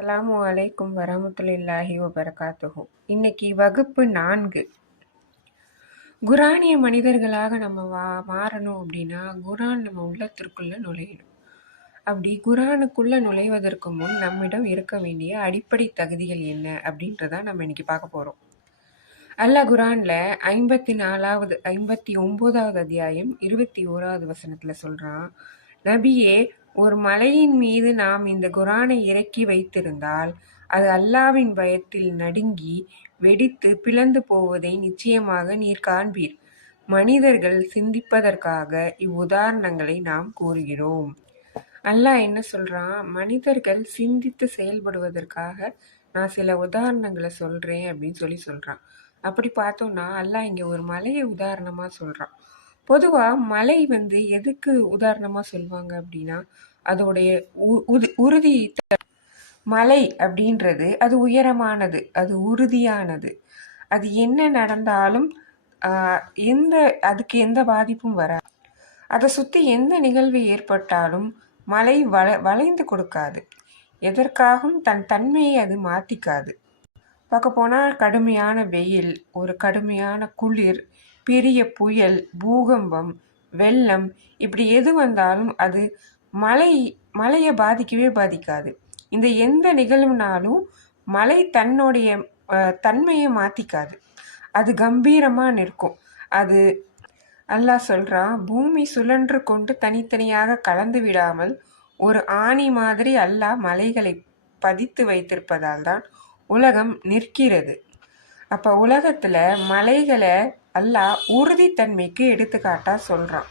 அஸ்ஸலாமு அலைக்கும் வரஹ்மத்துல்லாஹி வபரகாத்துஹு. இன்னைக்கு வகுப்பு 4. குரானிய மனிதர்களாக நம்ம மாறணும் அப்படின்னா குரான் நம்ம உள்ளத்திற்குள்ள நுழையணும். அப்படி குரானுக்குள்ள நுழைவதற்கு முன் நம்மிடம் இருக்க வேண்டிய அடிப்படை தகுதிகள் என்ன அப்படின்றத நம்ம இன்னைக்கு பார்க்க போறோம். அல்லாஹ் குரான்ல 59வது அத்தியாயம் 21வது வசனத்துல சொல்றான், நபியே, ஒரு மலையின் மீது நாம் இந்த குரானை இறக்கி வைத்திருந்தால் அது அல்லாவின் பயத்தில் நடுங்கி வெடித்து பிளந்து போவதை நிச்சயமாக நீர் காண்பீர். மனிதர்கள் சிந்திப்பதற்காக இவ்வுதாரணங்களை நாம் கூறுகிறோம். அல்லாஹ் என்ன சொல்றான்? மனிதர்கள் சிந்தித்து செயல்படுவதற்காக நான் சில உதாரணங்களை சொல்றேன் அப்படின்னு சொல்றான். அப்படி பார்த்தோம்னா அல்லாஹ் இங்க ஒரு மலையை உதாரணமா சொல்றான். பொதுவா மலை எதுக்கு உதாரணமா சொல்லுவாங்க அப்படின்னா, அதோடைய உறுதி. மலை அப்படின்றது அது உயரமானது, அது உறுதியானது. அது என்ன நடந்தாலும் அதுக்கு எந்த பாதிப்பும் வராது. அதை சுற்றி எந்த நிகழ்வு ஏற்பட்டாலும் மலை வளைந்து கொடுக்காது. எதற்காகவும் தன் தன்மையை அது மாற்றிக்காது. பார்க்க போனால் கடுமையான வெயில், ஒரு கடுமையான குளிர், பெரிய புயல், பூகம்பம், வெள்ளம், இப்படி எது வந்தாலும் அது மலையை பாதிக்கவே பாதிக்காது. இந்த எந்த நிகழ்வுனாலும் மலை தன்னுடைய தன்மையை மாற்றிக்காது. அது கம்பீரமாக நிற்கும். அது அல்லாஹ் சொல்கிறான், பூமி சுழன்று கொண்டு தனித்தனியாக கலந்து விடாமல் ஒரு ஆணி மாதிரி அல்லாஹ் மலைகளை பதித்து வைத்திருப்பதால் தான் உலகம் நிற்கிறது. அப்போ உலகத்தில் மலைகளை அல்லாஹ் உறுதித்தன்மைக்கு எடுத்துக்காட்டா சொல்கிறான்.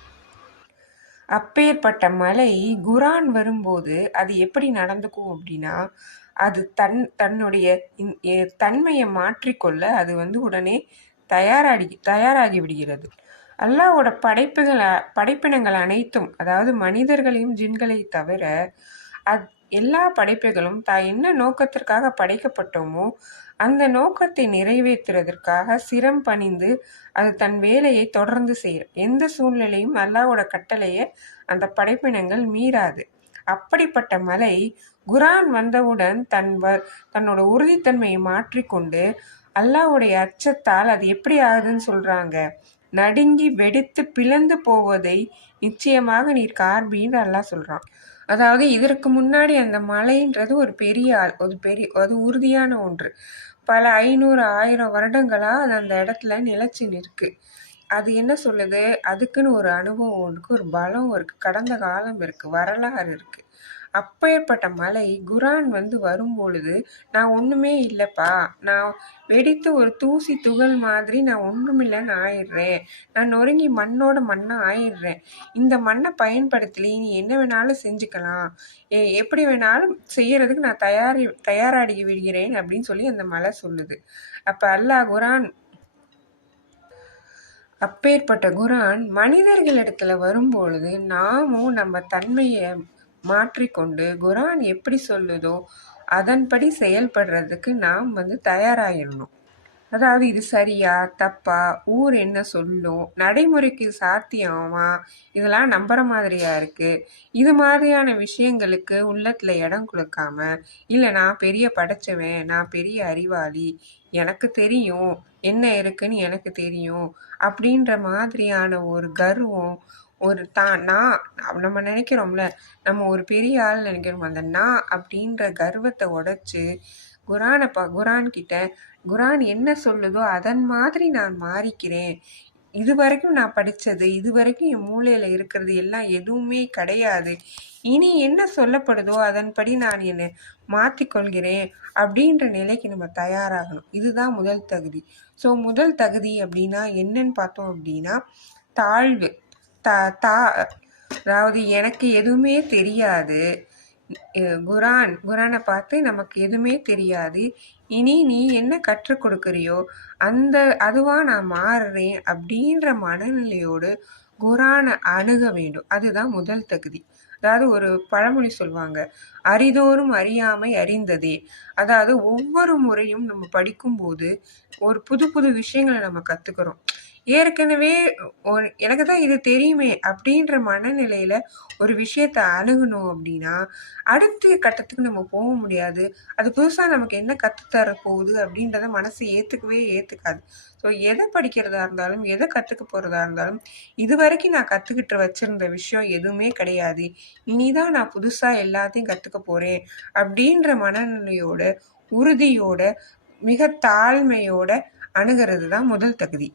அப்பேற்பட்ட மலை குரான் வரும்போது அது எப்படி நடந்துக்கும் அப்படின்னா, அது தன்னுடைய தன்மையை மாற்றிக்கொள்ள அது உடனே தயாராகி விடுகிறது. அல்லாஹ்வோட படைப்பினங்கள் அனைத்தும், அதாவது மனிதர்களையும் ஜின்களை தவிர எல்லா படைப்புகளும் என்ன நோக்கத்திற்காக படைக்கப்பட்டோமோ அந்த நோக்கத்தை நிறைவேற்றுவதற்காக சிரம் பணிந்து அது தன் வேலையை தொடர்ந்து செய்யும். எந்த சூழ்நிலையும் அல்லாஹ்வோட கட்டளையை அந்த படைப்பினங்கள் மீறாது. அப்படிப்பட்ட மலை குரான் வந்தவுடன் தன்னோட உறுதித்தன்மையை மாற்றிக்கொண்டு அல்லாஹ்வுடைய அச்சத்தால் அது எப்படி ஆகுதுன்னு சொல்றாங்க, நடுங்கி வெடித்து பிளந்து போவதை நிச்சயமாக நீர் காண்பீன்னு அல்லாஹ் சொல்றான். அதாவது இதற்கு முன்னாடி அந்த மலைன்றது அது உறுதியான ஒன்று. பல 500 1000 வருடங்களா அது அந்த இடத்துல நிலைச்சு நிற்கு. அது என்ன சொல்லுது? அதுக்குன்னு ஒரு அனுபவம் இருக்கு, ஒரு பலம் இருக்கு, கடந்த காலம் இருக்கு, வரலாறு இருக்கு. அப்பேற்பட்ட மலை குரான் வரும்பொழுது நான் ஒண்ணுமே இல்லைப்பா, நான் வெடித்து ஒரு தூசி துகள் மாதிரி நான் ஒண்ணுமில்லைன்னு ஆயிடுறேன், நான் நொறுங்கி மண்ணோட மண்ணா ஆயிடுறேன், இந்த மண்ணை பயன்படுத்தி நீ என்ன வேணாலும் செஞ்சுக்கலாம், எப்படி வேணாலும் செய்யறதுக்கு நான் தயாராகி விடுகிறேன் அப்படின்னு சொல்லி அந்த மலை சொல்லுது. அப்ப அல்லாஹ் குரான், அப்பேற்பட்ட குரான் மனிதர்களிடத்துல வரும்பொழுது நாமும் நம்ம தன்மையை மாற்றிக்கொண்டு குரான் எப்படி சொல்லுதோ அதன்படி செயல்படுறதுக்கு நாம் தயாராகிடணும். அதாவது இது சரியா தப்பா, ஊர் என்ன சொல்லும், நடைமுறைக்கு சாத்தியமா, இதெல்லாம் நம்புற மாதிரியா இருக்கு, இது மாதிரியான விஷயங்களுக்கு உள்ளத்துல இடம் கொடுக்காம, இல்லை நான் பெரிய படைச்சவன், நான் பெரிய அறிவாளி, எனக்கு தெரியும் என்ன இருக்குன்னு எனக்கு தெரியும் அப்படின்ற மாதிரியான ஒரு கர்வம், ஒரு நம்ம நினைக்கிறோம்ல, நம்ம ஒரு பெரிய ஆள் நினைக்கிறோம், அந்த நான் அப்படின்ற கர்வத்தை உடைச்சு குரான் கிட்ட குரான் என்ன சொல்லுதோ அதன் மாதிரி நான் மாறிக்கிறேன், இது வரைக்கும் நான் படித்தது, இது வரைக்கும் என் மூளையில் இருக்கிறது எல்லாம் எதுவுமே கிடையாது, இனி என்ன சொல்லப்படுதோ அதன்படி நான் என்னை மாற்றிக்கொள்கிறேன் அப்படின்ற நிலைக்கு நம்ம தயாராகணும். இதுதான் முதல் தகுதி. ஸோ முதல் தகுதி அப்படின்னா என்னன்னு பார்த்தோம் அப்படின்னா, தாழ்வு. அதாவது எனக்கு எதுவுமே தெரியாது, குரானை பார்த்து நமக்கு எதுவுமே தெரியாது, இனி நீ என்ன கற்றுக் கொடுக்குறியோ அதுவா நான் மாறுறேன் அப்படின்ற மனநிலையோடு குரானை அணுக வேண்டும். அதுதான் முதல் தகுதி. அதாவது ஒரு பழமொழி சொல்லுவாங்க, அரிதோறும் அறியாமை அறிந்ததே. அதாவது ஒவ்வொரு முறையும் நம்ம படிக்கும்போது ஒரு புது புது விஷயங்களை நம்ம கற்றுக்கிறோம். ஏற்கனவே எனக்கு தான் இது தெரியுமே அப்படின்ற மனநிலையில் ஒரு விஷயத்தை அணுகணும் அப்படின்னா அடுத்த கட்டத்துக்கு நம்ம போக முடியாது. அது புதுசாக நமக்கு என்ன கற்றுத்தர போகுது அப்படின்றத மனசு ஏற்றுக்காது. ஸோ எதை படிக்கிறதா இருந்தாலும், எதை கற்றுக்க போகிறதா இருந்தாலும், இது வரைக்கும் நான் கற்றுக்கிட்டு வச்சுருந்த விஷயம் எதுவுமே கிடையாது. இனிதான் நான் புதுசாக எல்லாத்தையும் கற்றுக்க போகிறேன் அப்படின்ற மனநிலையோட, உறுதியோட, மிக தாழ்மையோட அணுகிறது தான் முதல் தகுதி.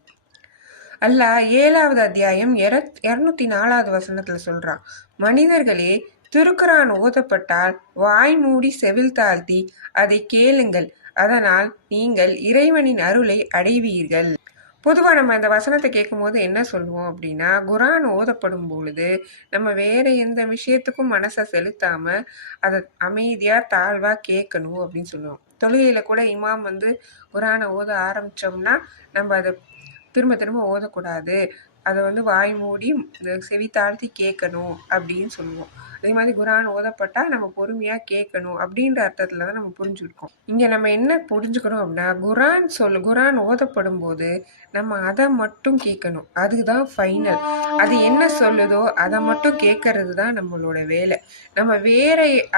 அல்லாஹ் 7வது அத்தியாயம் 204வது வசனத்துல சொல்றான், மனிதர்களே, திருக்குரான் ஓதப்பட்டால் வாய் மூடி செவில் தாழ்த்தி அதை கேளுங்கள், அதனால் நீங்கள் இறைவனின் அருளை அடைவீர்கள். பொதுவாக நம்ம இந்த வசனத்தை கேட்கும்போது என்ன சொல்லுவோம் அப்படின்னா, குரான் ஓதப்படும் பொழுது நம்ம வேற எந்த விஷயத்துக்கும் மனசை செலுத்தாம அதை அமைதியா தாழ்வா கேட்கணும் அப்படின்னு சொல்லுவோம். தொழுகையில கூட இமாம் குரானை ஓத ஆரம்பிச்சோம்னா நம்ம அதை திரும்ப திரும்ப ஓதக்கூடாது, அதை வாய் மூடி செவி தாழ்த்தி கேட்கணும் அப்படின்னு சொல்லுவோம். அதே மாதிரி குரான் ஓதப்பட்டால் நம்ம பொறுமையாக கேட்கணும் அப்படின்ற அர்த்தத்தில் தான் நம்ம புரிஞ்சுருக்கோம். இங்கே நம்ம என்ன புரிஞ்சுக்கணும் அப்படின்னா, குரான் ஓதப்படும் போது நம்ம அதை மட்டும் கேட்கணும், அதுதான் ஃபைனல். அது என்ன சொல்லுதோ அதை மட்டும் கேட்கறது தான் நம்மளோட வேலை. நம்ம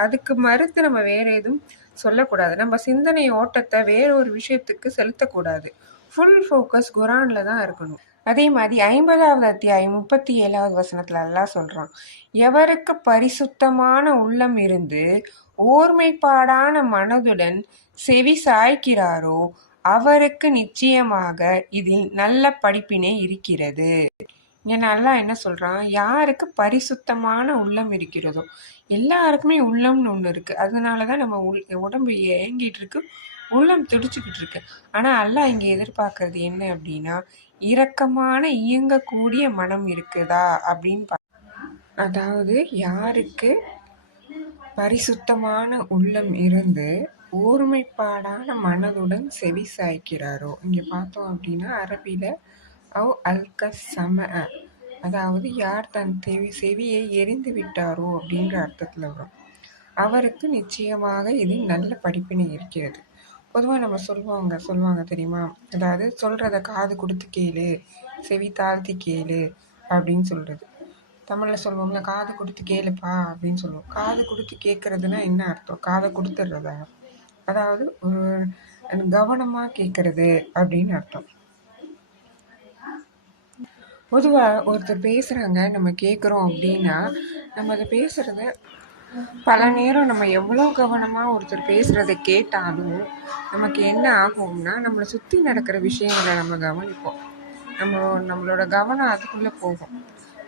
அதுக்கு மறுத்து நம்ம வேற எதுவும் சொல்லக்கூடாது. நம்ம சிந்தனை ஓட்டத்தை வேற ஒரு விஷயத்துக்கு செலுத்தக்கூடாது. ஃபுல் ஃபோக்கஸ் குரானில் தான் இருக்கணும். அதே மாதிரி 50வது அத்தியாயம் 37வது வசனத்தில் அல்லாஹ் சொல்கிறான், எவருக்கு பரிசுத்தமான உள்ளம் இருந்து ஓர்மைப்பாடான மனதுடன் செவி சாய்க்கிறாரோ அவருக்கு நிச்சயமாக இதில் நல்ல படிப்பினை இருக்கிறது. இங்கே நல்லா என்ன சொல்கிறான், யாருக்கு பரிசுத்தமான உள்ளம் இருக்கிறதோ, எல்லாருக்குமே உள்ளம்னு ஒன்று இருக்குது. அதனால தான் நம்ம உடம்பு இயங்கிட்டு இருக்கு, உள்ளம் துடிச்சுக்கிட்டு இருக்கு. ஆனால் அல்லாஹ் இங்கே எதிர்பார்க்கறது என்ன அப்படின்னா, இரக்கமான இயங்கக்கூடிய மனம் இருக்குதா அப்படின்னு அதாவது யாருக்கு பரிசுத்தமான உள்ளம் இருந்து ஓர்மைப்பாடான மனதுடன் செவி சாய்க்கிறாரோ, இங்கே பார்த்தோம் அப்படின்னா அரபியில் அவ் அல்க சம, அதாவது யார் தன் செவியை எரிந்து விட்டாரோ அப்படின்ற அர்த்தத்தில் வரும். அவருக்கு நிச்சயமாக இதில் நல்ல படிப்பினை இருக்கிறது. பொதுவாக நம்ம சொல்லுவாங்க தெரியுமா, அதாவது சொல்கிறத காது கொடுத்து கேளு, செவி தாழ்த்தி கேளு அப்படின்னு சொல்கிறது. தமிழில் சொல்லுவோம்ல, காது கொடுத்து கேளுப்பா அப்படின்னு சொல்லுவோம். காது கொடுத்து கேட்குறதுனா என்ன அர்த்தம்? காதை கொடுத்துட்றதா? அதாவது ஒரு கவனமாக கேட்குறது அப்படின்னு அர்த்தம். பொதுவாக ஒருத்தர் பேசுகிறாங்க, நம்ம கேட்குறோம் அப்படின்னா நம்ம அதை பேசுகிறத பல நேரம் நம்ம எவ்வளோ கவனமாக ஒருத்தர் பேசுகிறத கேட்டாலும் நமக்கு என்ன ஆகும்னா, நம்மளை சுற்றி நடக்கிற விஷயங்களை நம்ம கவனிப்போம். நம்மளோட கவனம் அதுக்குள்ளே போகும்.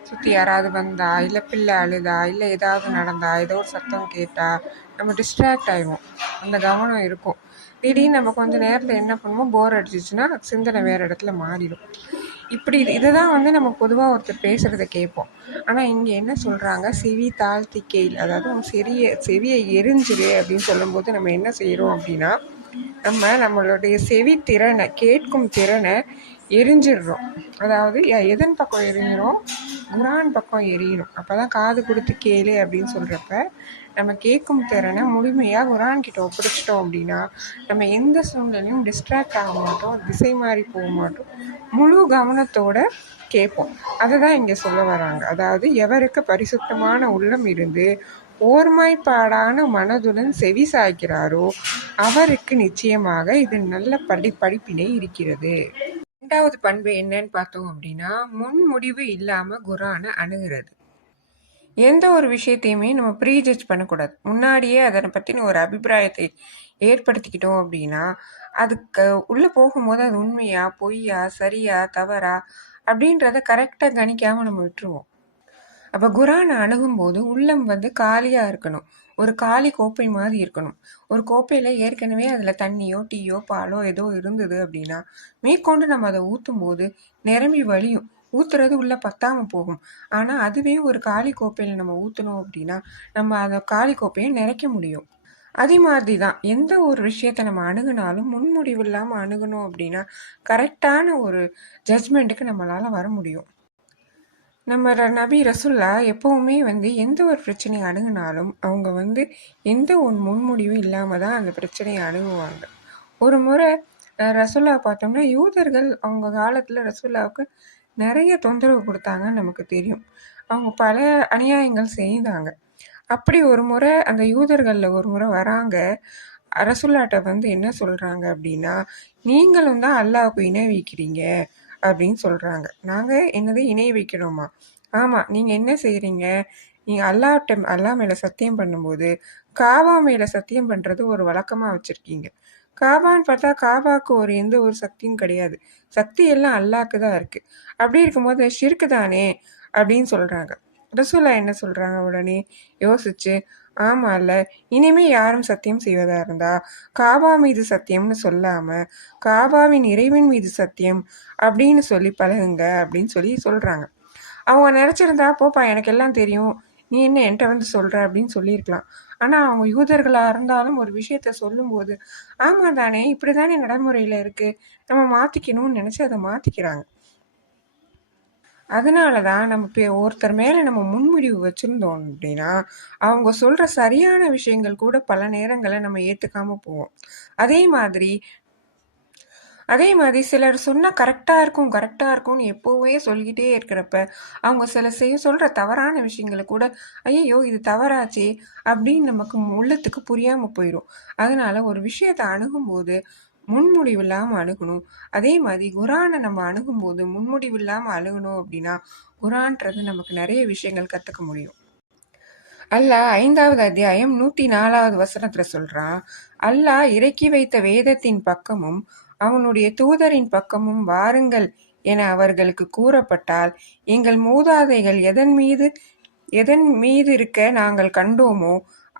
சுற்றி யாராவது வந்தா, இல்லை பிள்ளை அழுதா, இல்லை ஏதாவது நடந்தா, ஏதோ ஒரு சத்தம் கேட்டால் நம்ம டிஸ்ட்ராக்ட் ஆகிடுவோம். அந்த கவனம் இருக்கும். திடீர்னு நம்ம கொஞ்சம் நேரத்தில் என்ன பண்ணுவோம், போர் அடிச்சிச்சுன்னா சிந்தனை வேறு இடத்துல மாறிடும். இதை தான் நம்ம பொதுவாக ஒருத்தர் பேசுகிறத கேட்போம். ஆனால் இங்கே என்ன சொல்கிறாங்க, செவி தாழ்த்தி கேள், அதாவது உன் செவியை எரிஞ்சிரு அப்படின்னு சொல்லும்போது நம்ம என்ன செய்கிறோம் அப்படின்னா, நம்மளுடைய செவி திறனை, கேட்கும் திறனை எரிஞ்சிடுறோம். அதாவது எதன் பக்கம் எரிஞ்சிடும், குரான் பக்கம் எரியணும். அப்போ தான் காது கொடுத்து கேளு அப்படின்னு சொல்கிறப்ப நம்ம கேட்கும் திறனை முழுமையாக குரான் கிட்ட ஒப்படைச்சிட்டோம் அப்படின்னா நம்ம எந்த சூழ்நிலையும் டிஸ்ட்ராக்ட் ஆக மாட்டோம், திசை மாறி போக மாட்டோம், முழு கவனத்தோட கேட்போம். அதை தான் இங்கே சொல்ல வராங்க. அதாவது எவருக்கு பரிசுத்தமான உள்ளம் இருந்து ஓர்மைப்பாடான மனதுடன் செவி சாய்க்கிறாரோ அவருக்கு நிச்சயமாக இது நல்ல படிப்பினை இருக்கிறது. 2வது பண்பு என்னன்னு பார்த்தோம் அப்படின்னா, முன்முடிவு இல்லாமல் குரானை அணுகிறது. எந்த ஒரு விஷயத்தையுமே நம்ம ப்ரீஜட்ஜ் பண்ணக்கூடாது. முன்னாடியே அதனை பற்றின ஒரு அபிப்பிராயத்தை ஏற்படுத்திக்கிட்டோம் அப்படின்னா அதுக்கு உள்ளே போகும்போது அது உண்மையா, பொய்யா, சரியா, தவறா அப்படின்றத கரெக்டாக கணிக்காமல் நம்ம விட்டுருவோம். அப்போ குரானை அணுகும்போது உள்ளம் காலியாக இருக்கணும். ஒரு காலி கோப்பை மாதிரி இருக்கணும். ஒரு கோப்பையில் ஏற்கனவே அதில் தண்ணியோ டீயோ பாலோ ஏதோ இருந்தது அப்படின்னா மேற்கொண்டு நம்ம அதை ஊற்றும் போது நிரம்பி வழியும், ஊற்றுறது உள்ளே பத்தாமல் போகும். ஆனால் அதுவே ஒரு காலி கோப்பையில் நம்ம ஊற்றணும் அப்படின்னா நம்ம அந்த காலி கோப்பையை நிறைக்க முடியும். அதே மாதிரி தான் எந்த ஒரு விஷயத்தை நம்ம அணுகுனாலும் முன்முடிவு இல்லாமல் அணுகணும் அப்படின்னா கரெக்டான ஒரு ஜட்ஜ்மெண்ட்டுக்கு நம்மளால் வர முடியும். நம்ம நபி ரசுல்லா எப்போவுமே எந்த ஒரு பிரச்சனையை அணுகுனாலும் அவங்க எந்த ஒரு முன்முடிவும் இல்லாமல் தான் அந்த பிரச்சனையை அணுகுவாங்க. ஒரு முறை ரசூல்லா பார்த்தோம்னா யூதர்கள் அவங்க காலத்தில் ரசூல்லாவுக்கு நிறைய தொந்தரவு கொடுத்தாங்கன்னு நமக்கு தெரியும். அவங்க பல அநியாயங்கள் செய்தாங்க. அப்படி ஒரு முறை அந்த யூதர்களில் ஒரு முறை வராங்க. ரசூல்லாட்ட வந்து என்ன சொல்கிறாங்க அப்படின்னா, நீங்களும் தான் அல்லாஹ்வுக்கு இணை வைக்கிறீங்க அப்படின்னு சொல்கிறாங்க. நாங்கள் என்னது இணை வைக்கிறோமா? ஆமாம், நீங்கள் என்ன செய்கிறீங்க? நீங்கள் அல்லாஹ் மேலே சத்தியம் பண்ணும்போது காபா மேலே சத்தியம் பண்ணுறது ஒரு வழக்கமாக வச்சுருக்கீங்க. காபான்னு பார்த்தா காபாவுக்கு எந்த ஒரு சக்தியும் கிடையாது. சக்தி எல்லாம் அல்லாஹ்க்கு தான் இருக்குது. அப்படி இருக்கும்போது ஷிர்க்கு தானே அப்படின்னு சொல்கிறாங்க. ரசூலா என்ன சொல்கிறாங்க உடனே யோசிச்சு, ஆமாம்ல, இனிமே யாரும் சத்தியம் செய்வதா இருந்தா காபா மீது சத்தியம்னு சொல்லாமல் காபாவின் இறைவன் மீது சத்தியம் அப்படின்னு சொல்லி பழகுங்க அப்படின்னு சொல்லி சொல்கிறாங்க. அவங்க நினச்சிருந்தா போப்பா எனக்கு எல்லாம் தெரியும், நீ என்ன என்கிட்ட வந்து சொல்கிற அப்படின்னு சொல்லியிருக்கலாம். ஆனால் அவங்க யூதர்களாக இருந்தாலும் ஒரு விஷயத்த சொல்லும்போது ஆமாம் தானே, இப்படி தானே நடைமுறையில் இருக்குது, நம்ம மாற்றிக்கணும்னு நினச்சி அதை மாற்றிக்கிறாங்க. அதனால தான் நம்ம ஒருத்தர் மேலே நம்ம முன்முடிவு வச்சுருந்தோம் அப்படின்னா அவங்க சொல்கிற சரியான விஷயங்கள் கூட பல நேரங்களை நம்ம ஏற்றுக்காமல் போவோம். அதே மாதிரி சிலர் சொன்னால் கரெக்டாக இருக்கும்னு எப்போவே சொல்லிக்கிட்டே இருக்கிறப்ப அவங்க சொல்கிற தவறான விஷயங்களை கூட ஐயோ இது தவறாச்சே அப்படின்னு நமக்கு உள்ளத்துக்கு புரியாமல் போயிடும். அதனால் ஒரு விஷயத்தை அணுகும்போது முன்முடிவு இல்லாமல் அணுகணும். அதே மாதிரி குரானை நம்ம அணுகும்போது முன்முடிவு இல்லாமல் அணுகணும் அப்படின்னா குரான்றது நமக்கு நிறைய விஷயங்கள் கற்றுக்க முடியும். அல்லாஹ் 5வது அத்தியாயம் 104வது வசனத்துல சொல்றான், அல்லாஹ் இறக்கி வைத்த வேதத்தின் பக்கமும் அவனுடைய தூதரின் பக்கமும் வாருங்கள் என அவர்களுக்கு கூறப்பட்டால் எங்கள் மூதாதைகள் எதன் மீது இருக்க நாங்கள் கண்டோமோ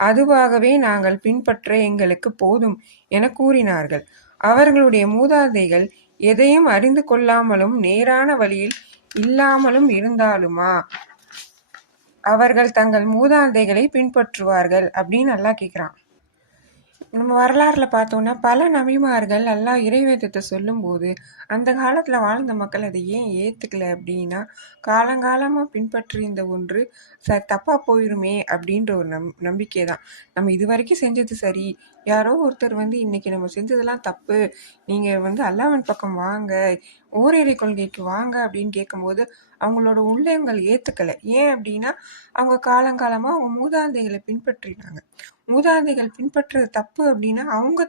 அதுவாகவே நாங்கள் பின்பற்ற எங்களுக்கு போதும் என கூறினார்கள். அவர்களுடைய மூதாதைகள் எதையும் அறிந்து கொள்ளாமலும் நேரான வழியில் இல்லாமலும் இருந்தாலுமா அவர்கள் தங்கள் மூதாதைகளை பின்பற்றுவார்கள் அப்படின்னு அல்லாஹ் கேட்குறான். நம்ம வரலாறுல பார்த்தோம்னா பல நபிமார்கள் அல்லாஹ் இறைவேதத்தை சொல்லும்போது அந்த காலத்தில் வாழ்ந்த மக்கள் அதை ஏன் ஏற்றுக்கல அப்படின்னா காலங்காலமாக பின்பற்றி இந்த ஒன்று தப்பாக போயிருமே அப்படின்ற ஒரு நம்பிக்கை தான். நம்ம இது வரைக்கும் செஞ்சது சரி, யாரோ ஒருத்தர் வந்து இன்னைக்கு நம்ம செஞ்சதெல்லாம் தப்பு, நீங்கள் வந்து அல்லாஹ்வின் பக்கம் வாங்க, ஓரிரை கொள்கைக்கு வாங்க அப்படின்னு கேட்கும்போது அவங்களோட உள்ளங்கள் ஏற்றுக்கலை. ஏன் அப்படின்னா அவங்க காலங்காலமாக அவங்க மூதாதைகளை பின்பற்றினாங்க. மூதாதைகள் பின்பற்றுறது தப்பு அப்படின்னா அவங்க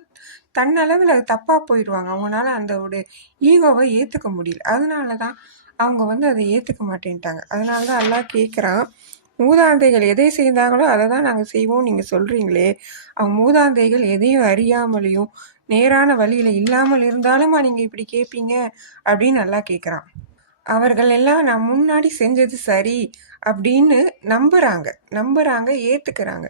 தன்னளவில் அது தப்பாக போயிடுவாங்க. அவங்களால அந்த ஒரு ஈகோவை ஏற்றுக்க முடியல. அதனால தான் அவங்க வந்து அதை ஏற்றுக்க மாட்டேன்ட்டாங்க. அதனால தான் அல்லாஹ் கேட்குறான், மூதாந்தைகள் எதை செய்தாங்களோ அதை தான் நாங்கள் செய்வோம் நீங்கள் சொல்கிறீங்களே, அவங்க மூதாந்தைகள் எதையும் அறியாமலையும் நேரான வழியில் இல்லாமல் இருந்தாலுமா நீங்கள் இப்படி கேட்பீங்க அப்படின்னு அல்லாஹ் கேட்குறான். அவர்கள் எல்லாம் நான் முன்னாடி செஞ்சது சரி அப்படின்னு நம்புறாங்க, ஏற்றுக்கிறாங்க.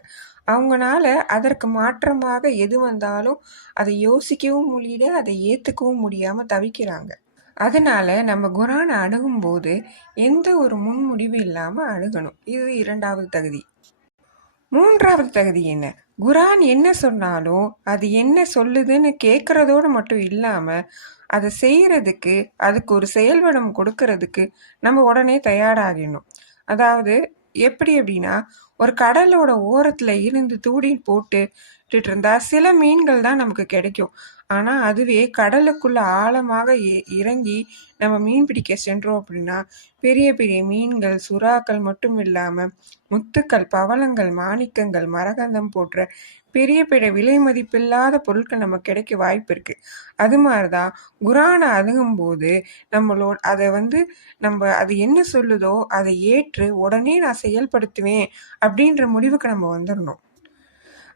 அவங்களால அதற்கு மாற்றமாக எது வந்தாலும் அதை யோசிக்கவும் முடியல, அதை ஏற்றுக்கவும் முடியாமல் தவிக்கிறாங்க. அதனால நம்ம குரானை அணுகும்போது எந்த ஒரு முன்முடிவு இல்லாமல் அணுகணும். இது 2வது தகுதி. 3வது தகுதி என்ன? குரான் என்ன சொன்னாலும் அது என்ன சொல்லுதுன்னு கேட்குறதோடு மட்டும் இல்லாமல் அதை செய்கிறதுக்கு, அதுக்கு ஒரு செயல்வடம் கொடுக்கறதுக்கு நம்ம உடனே தயாராகிடணும். அதாவது எப்படி அப்படின்னா, ஒரு கடலோட ஓரத்தில் இருந்து தூண்டில் போட்டுட்டு இருந்தா சில மீன்கள் தான் நமக்கு கிடைக்கும். ஆனால் அதுவே கடலுக்குள்ள ஆழமாக இறங்கி நம்ம மீன் பிடிக்க சென்றோம் அப்படின்னா பெரிய பெரிய மீன்கள், சுறாக்கள் மட்டும் இல்லாமல் முத்துக்கள், பவளங்கள், மாணிக்கங்கள், மரகந்தம் போன்ற பெரிய பெரிய விலை மதிப்பில்லாத பொருட்கள் நமக்கு கிடைக்க வாய்ப்பு இருக்குது. அது மாதிரி தான் குரானை அணுகும்போது அதை வந்து நம்ம அது என்ன சொல்லுதோ அதை ஏற்று உடனே நான் செயல்படுத்துவேன் அப்படின்ற முடிவுக்கு நம்ம வந்துடணும்.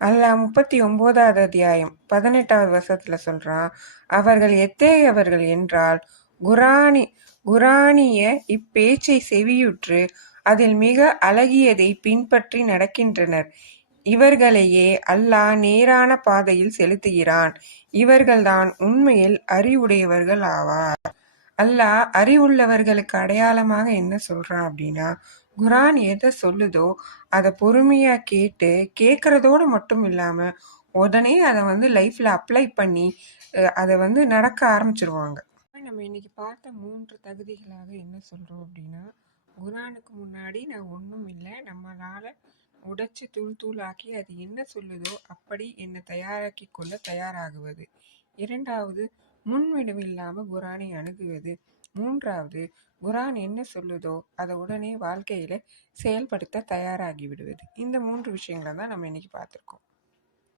அல்லாஹ் 39வது அத்தியாயம் 18வது வசனத்துல சொல்றான், அவர்கள் எத்தகையவர்கள் என்றால் குரானிய இப்பேச்சை செவியுற்று அதில் மிக அழகியதை பின்பற்றி நடக்கின்றனர். இவர்களையே அல்லாஹ் நேரான பாதையில் செலுத்துகிறான். இவர்கள்தான் உண்மையில் அறிவுடையவர்கள் ஆவார். அல்லாஹ் அறிவுள்ளவர்களுக்கு அடையாளமாக என்ன சொல்றான் அப்படின்னா, குரான் எதை சொல்லுதோ அதை பொறுமையாக கேட்குறதோடு மட்டும் இல்லாமல் உடனே அதை வந்து லைஃப்பில் அப்ளை பண்ணி அதை வந்து நடக்க ஆரம்பிச்சிருவாங்க. நம்ம இன்னைக்கு பார்த்த 3 தகுதிகளாக என்ன சொல்கிறோம் அப்படின்னா, குரானுக்கு முன்னாடி நான் ஒன்றும் இல்லை, நம்மளால் உடைச்சி தூளாக்கி அது என்ன சொல்லுதோ அப்படி என்னை தயாராக்கி கொள்ள தயாராகுவது. 2வது, முன்விடவில்லாமல் குரானை அணுகுவது. மூன்றாவது, குரான் என்ன சொல்லுதோ அதை உடனே வாழ்க்கையில செயல்படுத்த தயாராகி விடுவது. இந்த 3 விஷயங்களை தான் நம்ம இன்னைக்கு பார்த்துருக்கோம்.